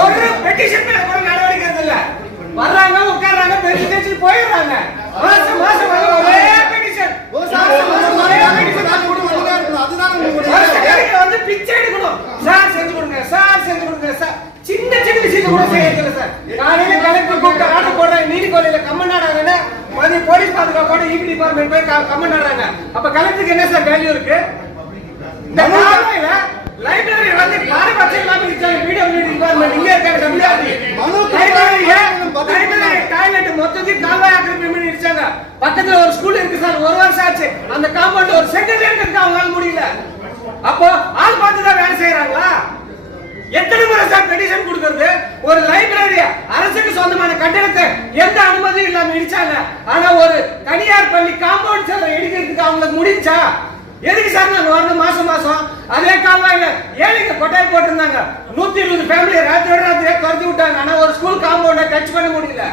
ஒரு பெட்டிஷன் கூட நடவடிக்கை இல்ல. வர்றாங்க உட்கார்றாங்க பேசி போயிடுறாங்க. மாசம் மாசம் ஒரே பெட்டிஷன் வந்து பிச்சை எடுக்கணும். சார் செஞ்சு கொடுங்க, சார் செஞ்சு கொடுங்க சார். சின்ன சின்ன விஷயம் கூட செய்யல சார். காலையில கலெக்டர் கூப்பிட்டு ஆர்டர் போடுறாங்க. நீதிக்கோயில கம்மன் ஆடுறாங்க. மதியம் போலீஸ் பாதுகாப்போட இபி டிபார்ட்மெண்ட் போய் கம்மன் ஆடுறாங்க. அப்ப கலெக்டருக்கு என்ன சார் வேல்யூ இருக்கு? இந்த காலையில லைப்ரரி வந்து பாரபட்சம் இல்லாம இருக்காங்க. வீடியோ டிபார்ட்மெண்ட் இங்க இருக்காங்க. டபிள்யூஆர்டி லைப்ரரி டாய்லெட் மொத்தத்தையும் கால்வாய் ஆக்கிரமிப்பு பண்ணி இருக்காங்க. பக்கத்துல ஒரு ஸ்கூல் இருக்கு சார். ஒரு வருஷம் ஆச்சு. அந்த காம்பவுண்ட் ஒரு செக்ரட்டரி இருக்கு, அவங்களால முடியல. அப்போ ஆள் பார்த்து தான் வேலை செய்யறாங்களா? எத்தனை முறை சார் பெட்டிஷன் கொடுக்கிறது? ஒரு லைப்ரரி அரசுக்கு சொந்தமான கட்டடத்தை எந்த அனுமதியும் இல்லாம இடிச்சாங்க. ஆனா ஒரு தனியார் பள்ளி காம்பவுண்ட் சார் எடுக்கிறதுக்கு அவங்களுக்கு முடிஞ்சா? எதுக்கு சார் நாங்க வரணும் மாசம் மாசம்? அதே கால்வாயில ஏழைங்க கொட்டாய் போட்டிருந்தாங்க. 120 ஃபேமிலி ராத்திரியோட ராத்திரியே துரத்தி விட்டாங்க. ஆனா ஒரு ஸ்கூல் காம்பவுண்ட டச் பண்ண முடியல.